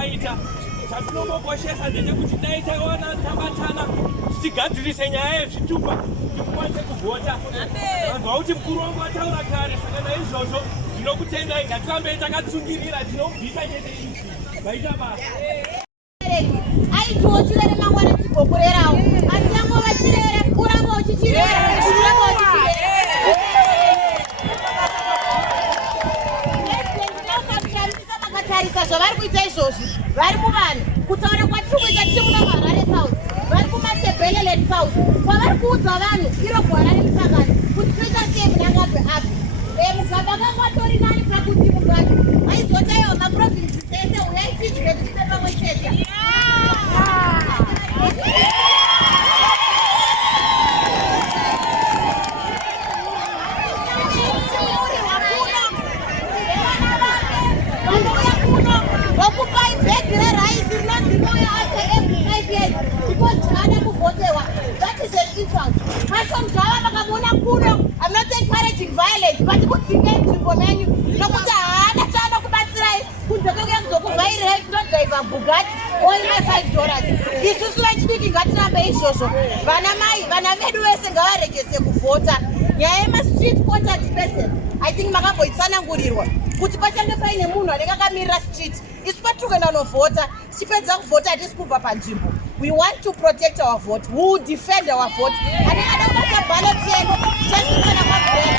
vaita chatinomokoshesa ndechekuti dai taiwana tabatana tichigadzirise nyaya yezvitupa tikukwanise kuvhota. Vanzwa kuti mukuru wangu ataura kare, saka naizvozvo ndinokutendai, ngatirambei takatsungirira, tinobvisa chete izvi vaita basa. Aitiwo chirere mangwana chigokurerawo asi yangova chirere kuramba uchichirera kuramba uchichirera. Tarisa zvavari kuita izvozvi, vari muvanhu kutaura kwatiri kuita tiri muna muHarare South, vari kuMatabeleland South, kwavari kuudza vanhu iro gwara remusangano kuti toita sei munangagwe api. Mugaba kangu atori nani pakuti mugabe aizotaiwa maprovinsi sese uyai tidye tiite pamwe chete. Wakupai bhegi reraisi rinonzimoya after every 5 years because haana kuvhotewa. That is an insult. Masomjava vakamuona kuno, I'm not encouraging violence, but kudzingei nzvimbo menyu nokuti haana chaano kubatsirai kunze kwekuya kuzokuvhairirai kunodhaivha Bugatti oima $5. Isusu vechidiki ngatirambe izvozvo. Vana mai, vana vedu vese ngavarejese kuvhota. Nyaya yema-street contact person, I think makamboitsanangurirwa kuti pachange paine munhu anenge akamirira street. Isu patikenda novhota, tichipedza kuvhota hatisi kubva panzvimbo. We want to protect our vote. We will defend our vote. Anenge ada kubata ballot yenu, tichasvitsana kwabhera.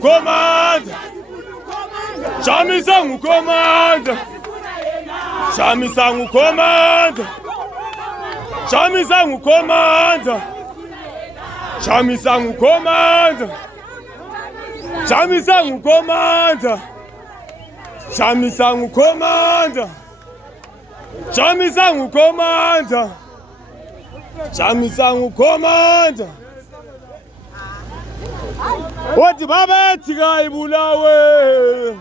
Comanda! Chamisangu comanda! Chamisangu comanda! Chamisangu comanda! Chamisangu comanda! Chamisangu comanda! Chamisangu comanda! Chamisangu comanda! Chamisangu comanda! What baba tiga ibulawe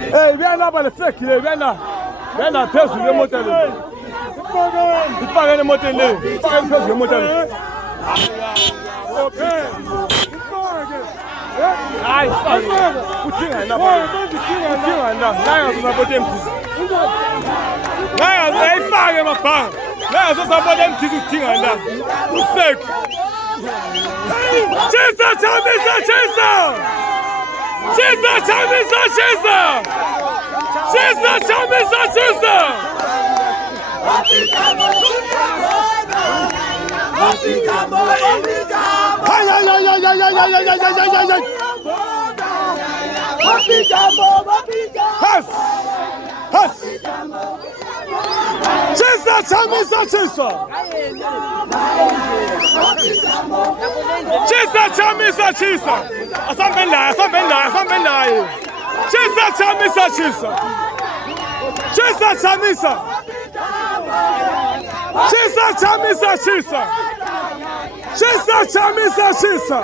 Hey, viens là, le flec, viens là. Viens là, teste le moteur. Il paraît le moteur. Il paraît le moteur. Ai, putinha na putinha na. Não, não podemos. Não, aí paga uma pá. Não, só podemos putinha na. O seco. Chesa, chamisa, chesa. Chesa, chamisa, chesa. Chesa, chamisa, chesa. Ai, ai, ai, ai, ai, ai, ai, ai, ai, ai, ai. Has! Has! Chesa, chamisa, chesa! Chesa, chamisa, chesa! Asambela, asambela, asambela! Chesa, chamisa, chesa! Chesa, chamisa! Chesa, chamisa, chesa! Chesa, chamisa, chesa!